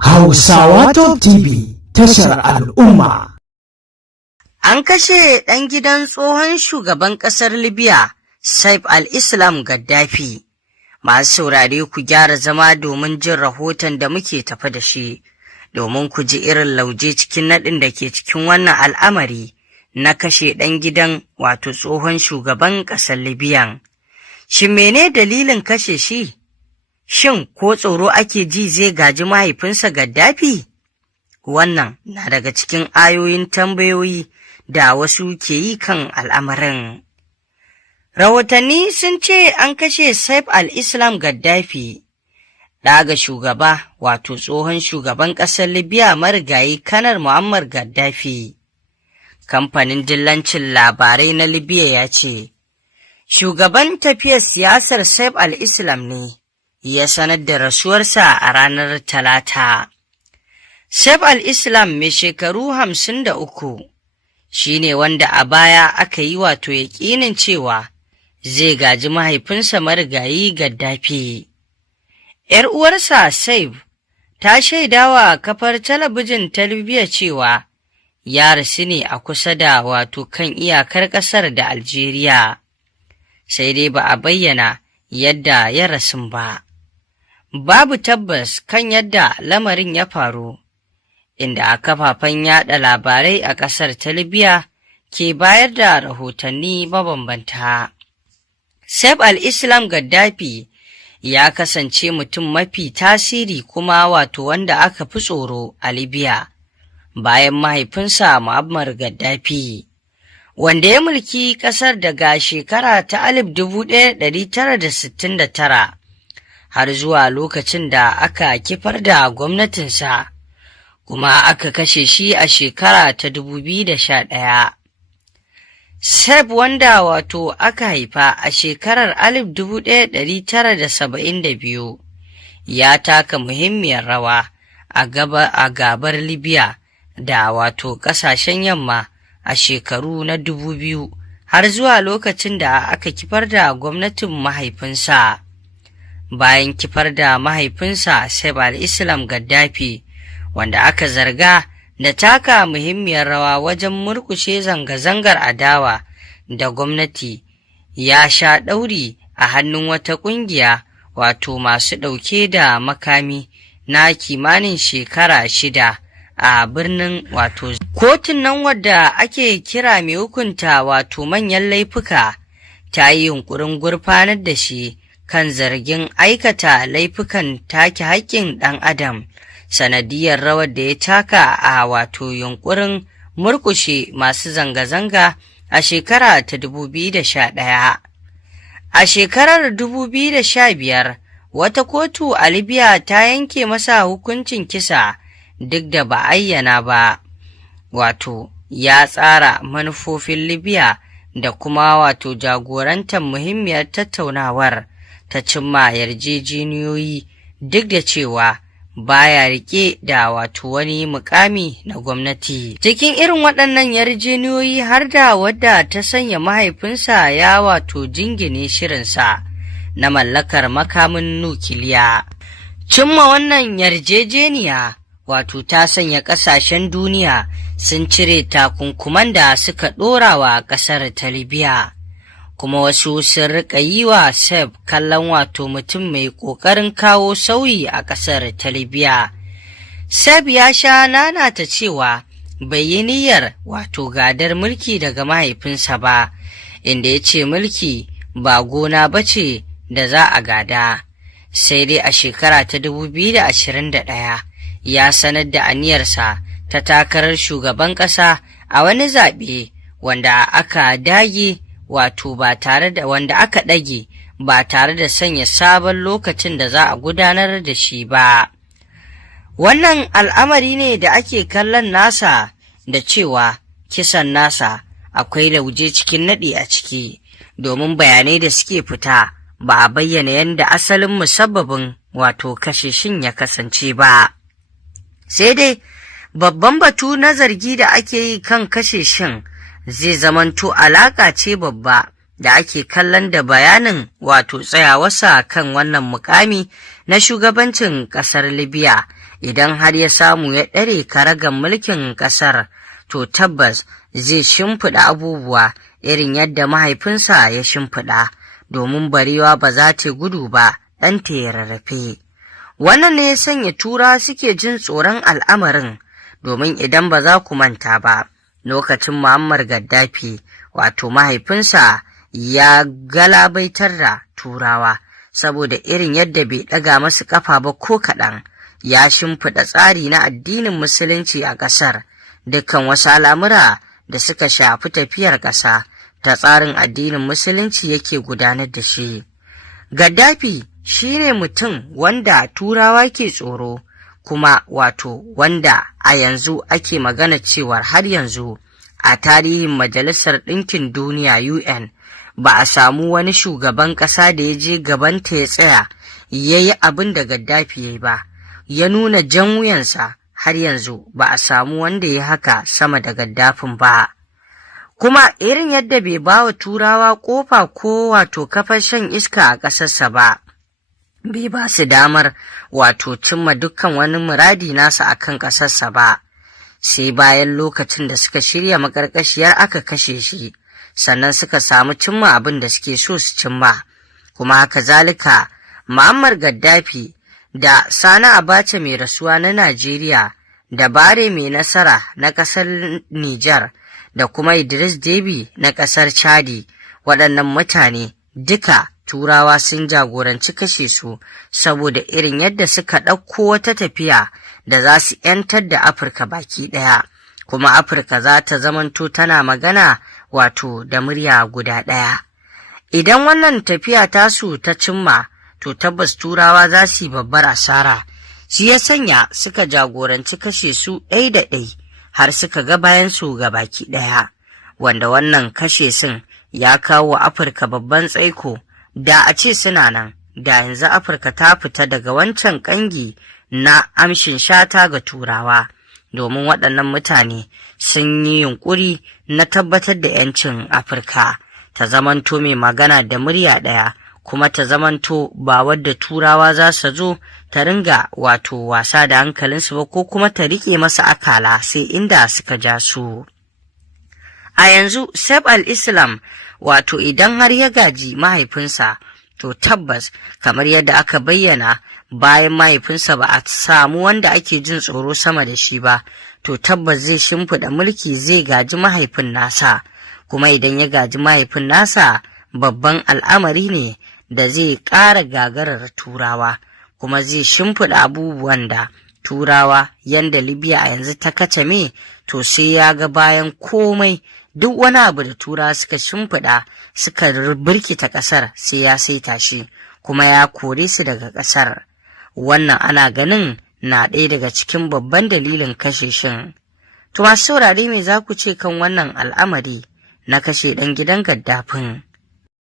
Hausawa Top TV tashar al'umma. An kashe ɗan gidan tsohon shugaban ƙasar Libya, Saif al-Islam Gaddafi. Masu saurare ku gyara zama domin jin rahoton da muke tafi da shi, domin ku ji irin lauje cikin naɗin da ke cikin wannan al'amari na kashe ɗan gidan wato tsohon shugaban ƙasar Libyan. Shin mene dalilin kashe shi? Shin ko tsoro ake ji zai gaji mahaifinsa Gaddafi? Wannan na daga cikin ayoyin tambayoyi da wasu ke yi kan al'amarin. Rahotanni sun ce an kashe Saif al-Islam Gaddafi, ɗaga shugaba wato tsohon shugaban ƙasar Libya marigayi Kanar Muammar Gaddafi. Kamfanin dillancin labarai na Libya ya ce, shugaban tafiyar siyasar Saif al-Islam ne ya sanar da rasuwarsa a ranar Talata. Saif al-Islam mai shekaru 53 shi ne wanda a baya aka yi wato yaƙinin cewa zai gaji mahaifinsa marigayi Gaddafi. ‘Yar uwarsa Saif ta shaidawa kafar talabijin ta Libya cewa ya rasu ne a kusa da wato kan iyakar ƙasar da Algeria, sai dai ba a bayyana yadda ya rasu ba. Babu tabbas kan yadda lamarin ya faru, inda a kafafen yaɗa labarai a ƙasar ta Libya ke bayar da rahotanni mabambanta. Saif al-Islam Gaddafi ya kasance mutum mafi tasiri kuma wato wanda aka fi tsoro a Libya bayan mahaifinsa Muammar Gaddafi, wanda ya mulki ƙasar daga shekara ta 1969 har zuwa lokacin da aka kifar da gwamnatinsa, kuma aka kashe shi a shekara ta 2011. Saif wanda wato aka haifa a shekarar 1972 ya taka muhimmiyar rawa a gabar Libya da wato ƙasashen yamma a shekaru na 2000 har zuwa lokacin da aka kifar da gwamnatin mahaifinsa. Bayan kifar da mahaifinsa Saif al-Islam Gaddafi, wanda aka zarga da taka muhimmiyar rawa wajen murƙushe zanga-zangar adawa da gwamnati, ya sha ɗauri a hannun wata ƙungiya wato masu ɗauke da makami na kimanin shekara 6 a birnin wato kotun nan wadda ake kira mai hukunta wato manyan laifuka ta yi yunƙurin gurfanar da shi kan zargin aikata laifukan take haƙƙin ɗan adam sanadiyar rawar da ya taka a wato yunƙurin murƙushe masu zanga-zanga a shekara ta 2011. A shekarar 2015 wata kotu a Libya ta yanke masa hukuncin kisa duk da ba ayyana ba. Wato ya tsara manufofin Libya da kuma wato jagorantar muhimmiyar tattaunawar ta cimma yarjejeniyoyi duk da cewa baya rike da wato wani mukami na gwamnati. Cikin irin waɗannan yarjejeniyoyi har da wadda ta sanya mahaifinsa ya wato jingine shirinsa na mallakar makamin nukiliya. Cimma wannan yarjejeniya wato ta sanya ƙasashen duniya sun cire takunkuman da suka ɗora wa ƙasar ta Libya, kuma wasu sun riƙa yi wa Saif kallon wato mutum mai ƙoƙarin kawo sauyi a ƙasar ta Libya. Saif ya sha nanata cewa bai yi niyyar wato gadar mulki daga mahaifinsa ba, inda ya ce mulki ba gona ba ce da za a gada. Sai dai a shekara ta 2021 ya sanar da aniyarsa ta takarar shugaban ƙasa a wani zaɓe wanda aka dage wato ba tare da wanda aka ɗage ba tare da sanya sabon lokacin da za a gudanar da shi ba. Wannan al'amari ne da ake kallon nasa da cewa kisan nasa akwai lauje cikin naɗi a ciki, domin bayanai da suke fita ba a bayyana yadda asalin musabbabin wato kashe shin ya kasance ba. Sai dai babban batu na zargi da ake yi kan kashe shin zai zamanto alaƙa ce babba da ake kallon da bayanin wato tsayawarsa kan wannan mukami na shugabancin ƙasar Libya, idan har ya samu ya ɗare karagan mulkin ƙasar, to tabbas zai shimfiɗa abubuwa irin yadda mahaifinsa ya shimfiɗa, domin barewa ba za ta gudu ba ɗanta ya rarrafe. Wannan ne ya sanya Turawa suke jin tsoron al'amarin, domin idan ba za ku manta ba, lokacin Muammar Gaddafi, wato mahaifinsa, ya galabaitar da Turawa saboda irin yadda bai ɗaga masu ƙafa ba ko kaɗan. Ya shimfiɗa tsari na addinin Musulunci a ƙasar. Dukkan wasu al'amura da suka shafi tafiyar ƙasa ta tsarin addinin Musulunci yake gudanar da shi. Gaddafi shi ne mutum wanda Turawa ke tsoro, kuma wato wanda a yanzu ake magana cewar har yanzu a tarihin Majalisar Ɗinkin Duniya UN ba a samu wani shugaban ƙasa da ya je gabanta ya tsaya ya yi abin da Gaddafi ya yi ba, ya nuna jan wuyansa. Har yanzu ba a samu wanda ya haka sama da Gaddafin ba. Kuma irin yadda bai ba wa Turawa ƙofa ko wato kafar shan iska a ƙasarsa ba, bai ba su damar wato cimma dukkan wani muradi nasa a kan ƙasarsa ba, sai bayan lokacin da suka shirya maƙarƙashiyar aka kashe shi, sannan suka samu cimma abin da suke so su cimma. Kuma haka zalika Muammar Gaddafi da Sani Abacha mai rasuwa na Najeriya, da Bare mai nasara na ƙasar Nijar, da kuma Idris Deby na ƙasar Chadi, waɗannan mutane duka Turawa sun jagoranci kashe su saboda irin yadda suka ɗauko wata tafiya da za su ‘yantar da Afirka baki ɗaya, kuma Afirka za ta zamanto tana magana wato da murya guda ɗaya. Idan wannan tafiya tasu ta cimma, to tabbas Turawa za su yi babbar asara. Shi ya sanya suka jagoranci kashe su ɗai da ɗai har suka ga bayan su ga baki ɗaya, wanda wannan kashe sun ya kawo Afirka babban tsaiko. Da a ce suna nan, da yanzu Afirka ta fita daga wancan ƙangi na amshin shata ga Turawa, domin waɗannan mutane sun yi yunƙuri na tabbatar da ‘yancin Afirka ta zamanto mai magana da murya ɗaya, kuma ta zamanto ba wadda Turawa za su zo ta ringa wato wasa da hankalinsu ba, ko kuma ta riƙe masa akala sai inda suka ja su. A yanzu Saif al-Islam, wato idan har ya gaji mahaifinsa, to tabbas kamar yadda aka bayyana, bayan mahaifinsa ba a samu wanda ake jin tsoro sama da shi ba, to tabbas zai shimfiɗa mulki, zai gaji mahaifin nasa. Kuma idan ya gaji mahaifin nasa, babban al'amari ne da zai ƙara gagarar Turawa, kuma zai shimfiɗa abubuwan da Turawa, yanda Libya a yanzu ta kacame, to sai ya ga bayan komai. Duk wani abu da Turawa suka shimfiɗa suka birkita ƙasar sai ya saita shi, kuma ya kore su daga ƙasar. Wannan ana ganin na ɗaya daga cikin babban dalilin kashe shin. To masu saurare me za ku ce kan wannan al'amari na kashe ɗan gidan Gaddafin?